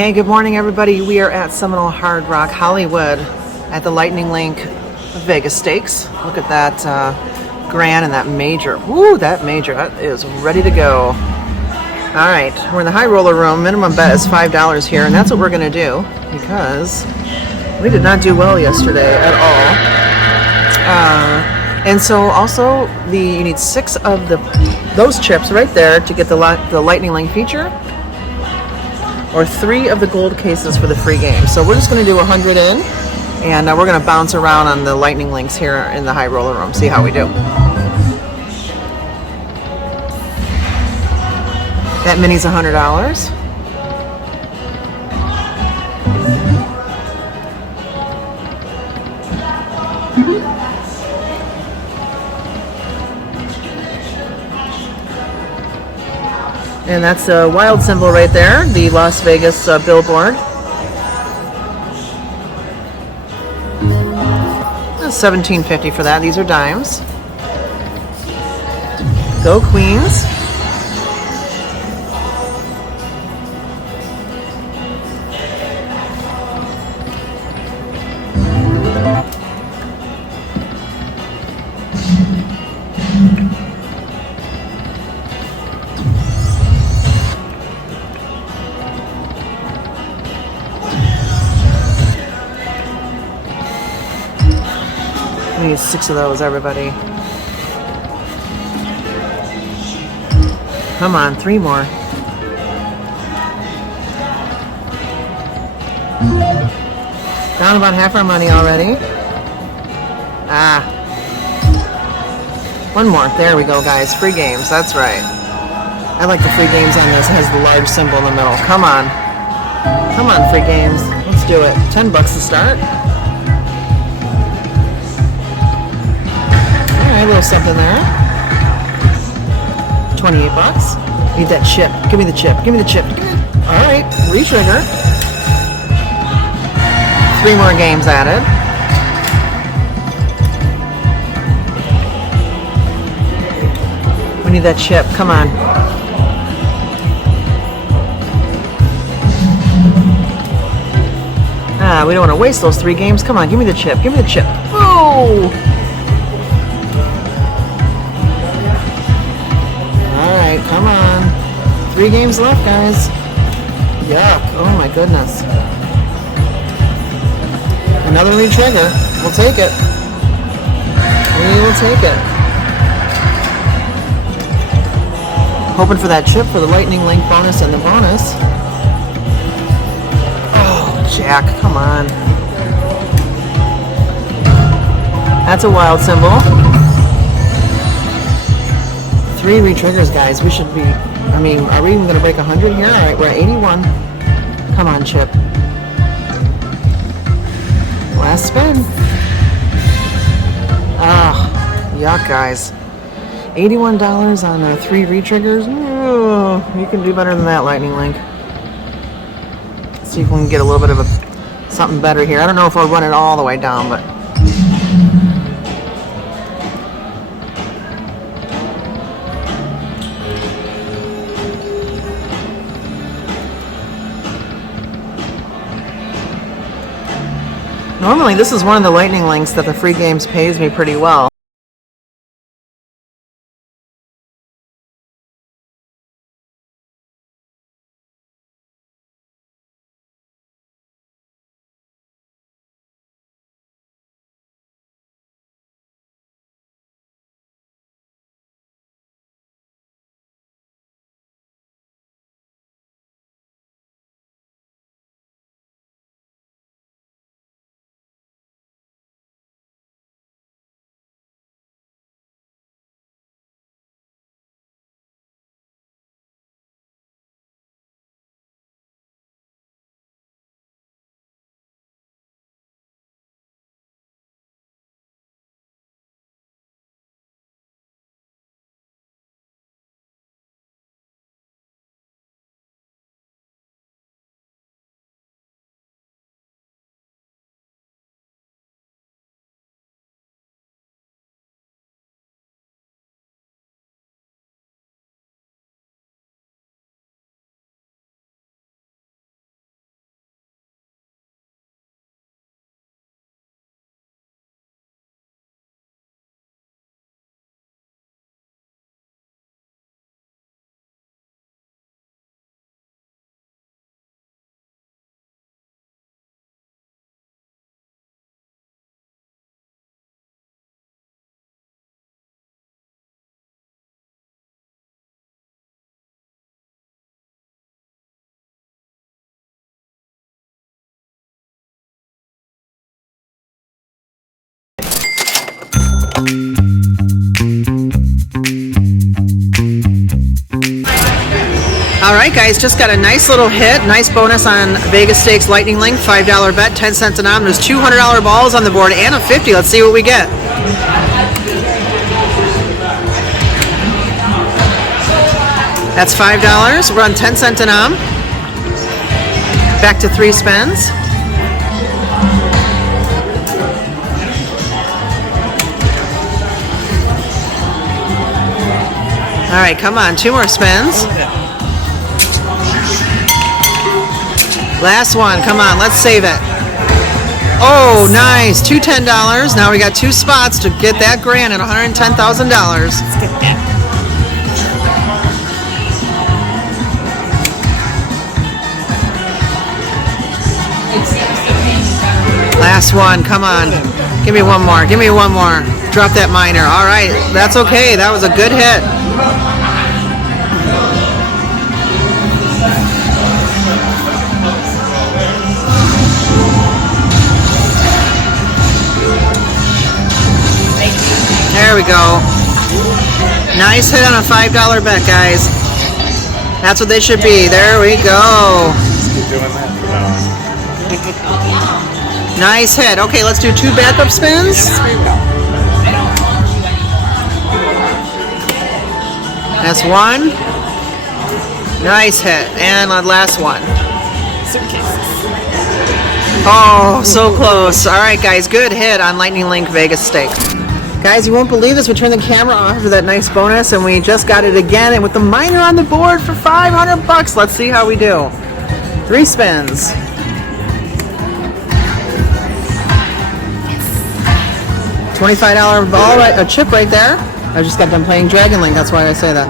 Hey, good morning, everybody. We are at Seminole Hard Rock, Hollywood, at the Lightning Link Vegas Stakes. Look at that Grand and that Major. Woo, that Major, that is ready to go. All right, we're in the high roller room. Minimum bet is $5 here, and that's what we're going to do because we did not do well yesterday at all. And so also, you need 6 of those chips right there to get the Lightning Link feature, or 3 of the gold cases for the free game. So we're just going to do 100 in, and we're going to bounce around on the Lightning Links here in the high roller room, see how we do. That mini's $100. And that's a wild symbol right there, the Las Vegas billboard. $17.50 for that. These are dimes. Go Queens. We need 6 of those, everybody. Come on, 3 more. Down about half our money already. One more. There we go, guys. Free games. That's right. I like the free games on this. It has the large symbol in the middle. Come on. Come on, free games. Let's do it. $10 to start. A little something there. $28. Need that chip. Give me the chip. Give me the chip. All right, re-trigger. 3 more games added. We need that chip. Come on. We don't want to waste those 3 games. Come on, give me the chip. Give me the chip. Oh! Come on. 3 games left, guys. Yuck. Oh my goodness. Another re-trigger. We'll take it. We will take it. Hoping for that chip for the Lightning Link bonus and the bonus. Oh, Jack. Come on. That's a wild symbol. 3 re-triggers, guys. We should be, are we even going to break 100 here? All right, we're at 81. Come on, chip. Last spin. Yuck, guys. $81 on 3 re-triggers. You can do better than that, Lightning Link. See if we can get a little bit of something better here. I don't know if we'll run it all the way down, but normally this is one of the Lightning Links that the free games pays me pretty well. All right, guys, just got a nice little hit. Nice bonus on Vegas Stakes Lightning Link, $5 bet, 10 cents an ounce. There's $200 balls on the board and a 50. Let's see what we get. That's $5. We're on 10 cents an ounce. Back to 3 spins. All right, come on, 2 more spins. Last one, come on, let's save it. Oh, nice, 2 $10. Now we got 2 spots to get that grand at $110,000. Let's get that. Last one, come on. Give me one more, give me one more. Drop that minor. All right, that's okay, that was a good hit. There we go. Nice hit on a $5 bet, guys. That's what they should be. There we go. Keep doing that from now on. Nice hit. Okay, let's do 2 backup spins. That's 1. Nice hit. And the last one. Oh, so close. All right, guys. Good hit on Lightning Link Vegas Stakes. Guys, you won't believe this. We turned the camera off for that nice bonus, and we just got it again, and with the minor on the board for $500. Let's see how we do. 3 spins. $25 ball, right, a chip right there. I just got done playing Dragon Link. That's why I say that.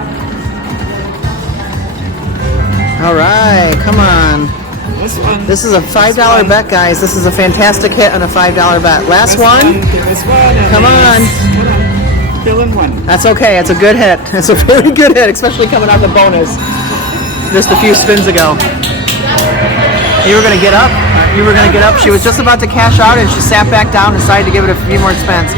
All right, come on. This is a $5 bet, guys. This is a fantastic hit on a $5 bet. Last one. Come on. Still in 1. That's okay. It's a good hit. It's a very good hit, especially coming out the bonus just a few spins ago. You were going to get up. You were going to get up. She was just about to cash out, and she sat back down and decided to give it a few more spins.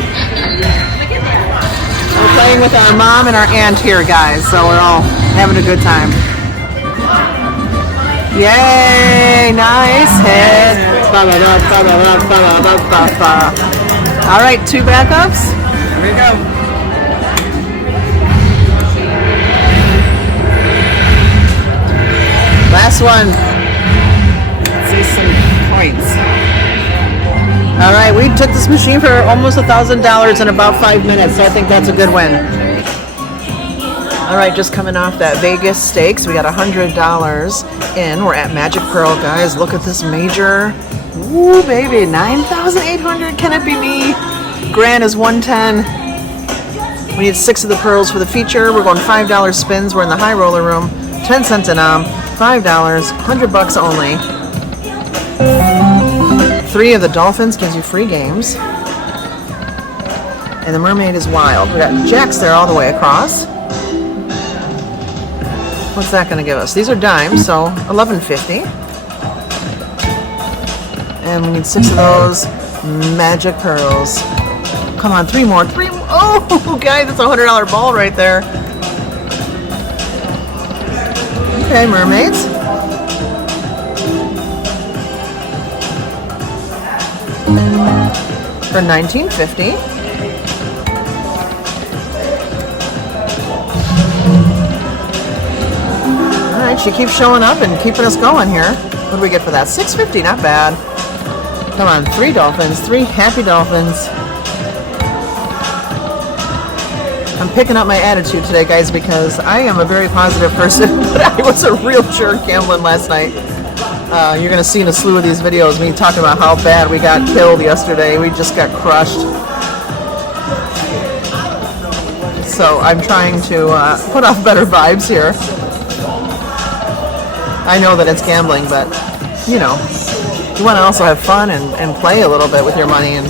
We're playing with our mom and our aunt here, guys, so we're all having a good time. Yay! Nice hit. All right, 2 backups. Here we go. Last one. Let's see some points. All right, we took this machine for almost $1,000 in about 5 minutes, so I think that's a good win. All right, just coming off that Vegas Stakes, we got $100 in. We're at Magic Pearl, guys. Look at this major. Woo, baby, 9,800. Can it be me? Grand is 110. We need 6 of the pearls for the feature. We're going $5 spins. We're in the high roller room. 10 cents an ounce, $5, $100 only. 3 of the dolphins gives you free games. And the mermaid is wild. We got jacks there all the way across. What's that going to give us? These are dimes, so $11.50. And we need 6 of those magic pearls. Come on, 3 more. 3 more. Oh, guys, that's a $100 ball right there. Okay, mermaids. For $19.50. She keeps showing up and keeping us going here. What do we get for that? $6.50, not bad. Come on, 3 dolphins, 3 happy dolphins. I'm picking up my attitude today, guys, because I am a very positive person, but I was a real jerk gambling last night. You're going to see in a slew of these videos me talking about how bad we got killed yesterday. We just got crushed. So I'm trying to put off better vibes here. I know that it's gambling, but, you know, you want to also have fun and play a little bit with your money, and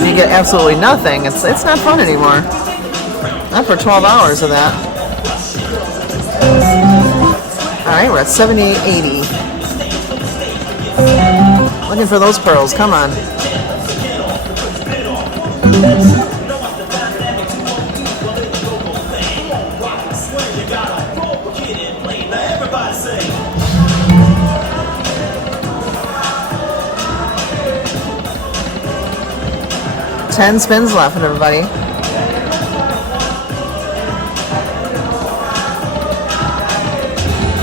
you get absolutely nothing. It's not fun anymore. Not for 12 hours of that. All right, we're at 78.80. Looking for those pearls. Come on. Ten spins left, everybody.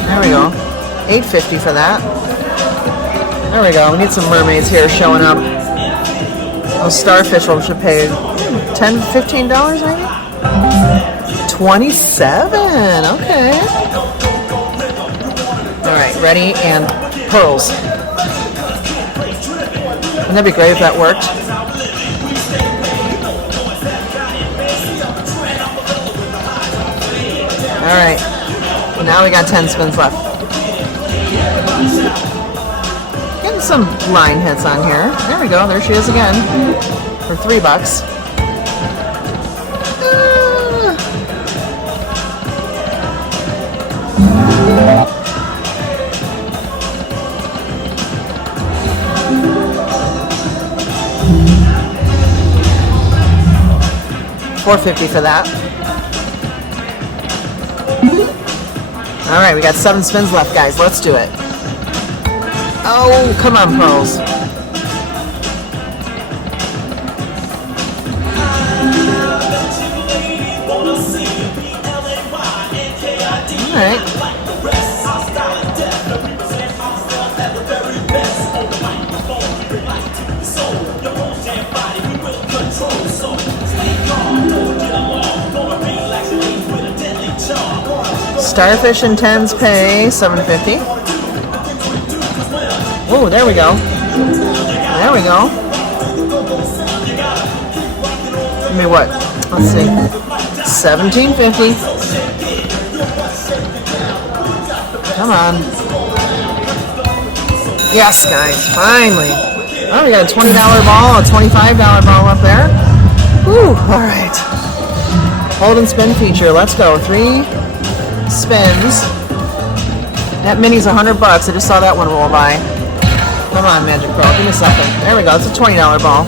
There we go. $8.50 for that. There we go. We need some mermaids here showing up. Those starfish we should pay $10, $15 maybe? $27. Okay. All right, ready and pearls. Wouldn't that be great if that worked? All right, now we got 10 spins left. Getting some line hits on here. There we go, there she is again for $3. $4.50 for that. All right, we got 7 spins left, guys. Let's do it. Oh, come on, pearls. All right. Starfish and tens pay $7.50. Oh, there we go. There we go. Give me what? Let's see. $17.50. Come on. Yes, guys, finally. Oh, we got a $20 ball, a $25 ball up there. Whew, all right. Hold and spin feature. Let's go. 3 spins. That mini's $100. I just saw that one roll by. Come on, Magic Pearl. Give me a second. There we go. It's a $20 ball.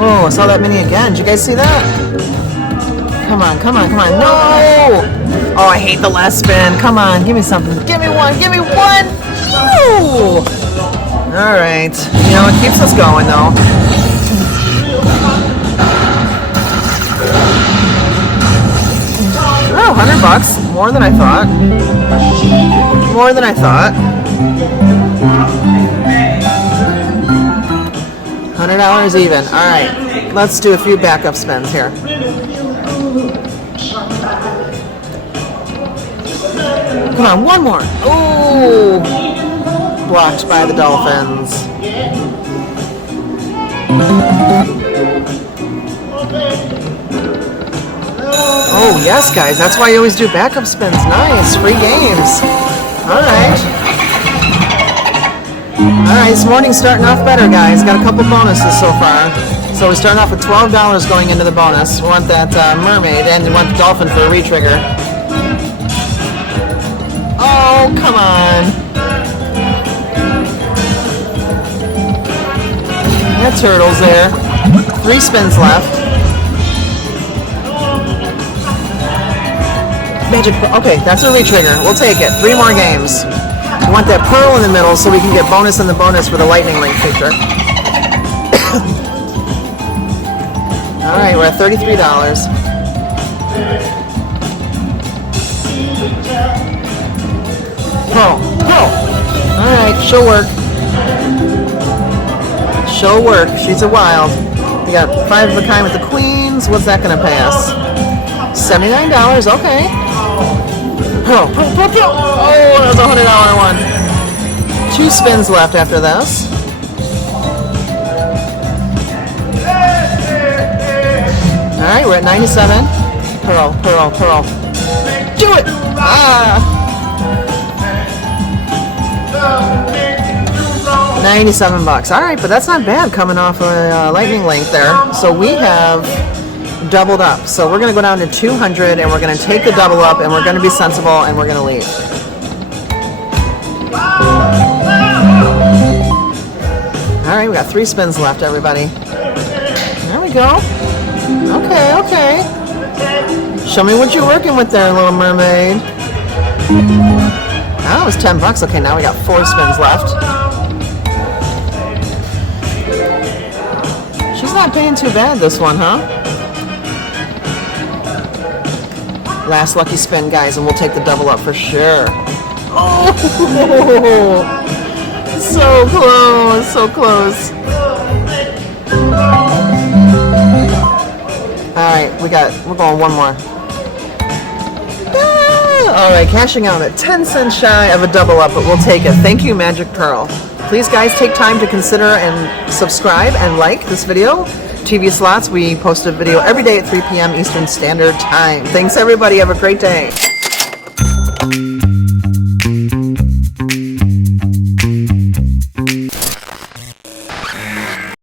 Oh, I saw that mini again. Did you guys see that? Come on, come on, come on. No! Oh, I hate the last spin. Come on, give me something. Give me one. Give me one. Woo! All right. You know, it keeps us going, though. Oh, $100. More than I thought. More than I thought. $100 even. All right. Let's do a few backup spins here. Come on, one more. Ooh. Blocked by the Dolphins. Oh, yes, guys. That's why you always do backup spins. Nice. Free games. All right. All right. This morning's starting off better, guys. Got a couple bonuses so far. So we're starting off with $12 going into the bonus. We want that mermaid, and we want the dolphin for a re-trigger. Oh, come on. That turtle's there. 3 spins left. Magic, okay, that's a re-trigger. We'll take it. 3 more games. We want that pearl in the middle so we can get bonus in the bonus for the lightning link feature. All right, we're at $33. Pearl, pearl. All right, she'll work. She'll work. She's a wild. We got 5 of a kind with the queens. What's that going to pay us? $79. Okay. Pearl, pearl, pearl, pearl. Oh, that was a $100 one. 2 spins left after this. All right, we're at 97. Pearl, pearl, pearl. Do it! Ah! $97. All right, but that's not bad coming off a lightning link there. So we have doubled up. So we're going to go down to 200, and we're going to take the double up, and we're going to be sensible, and we're going to leave. All right, we got 3 spins left, everybody. There we go. Okay, okay. Show me what you're working with there, Little Mermaid. Oh, it was $10. Okay, now we got 4 spins left. She's not paying too bad, this one, huh? Last lucky spin, guys, and we'll take the double up for sure. Oh, so close, so close. All right, we're going one more. All right, cashing out at 10 cents shy of a double up, but we'll take it. Thank you, Magic Pearl. Please, guys, take time to consider and subscribe and like this video. TV Slots, we post a video every day at 3 p.m. Eastern Standard Time. Thanks, everybody. Have a great day.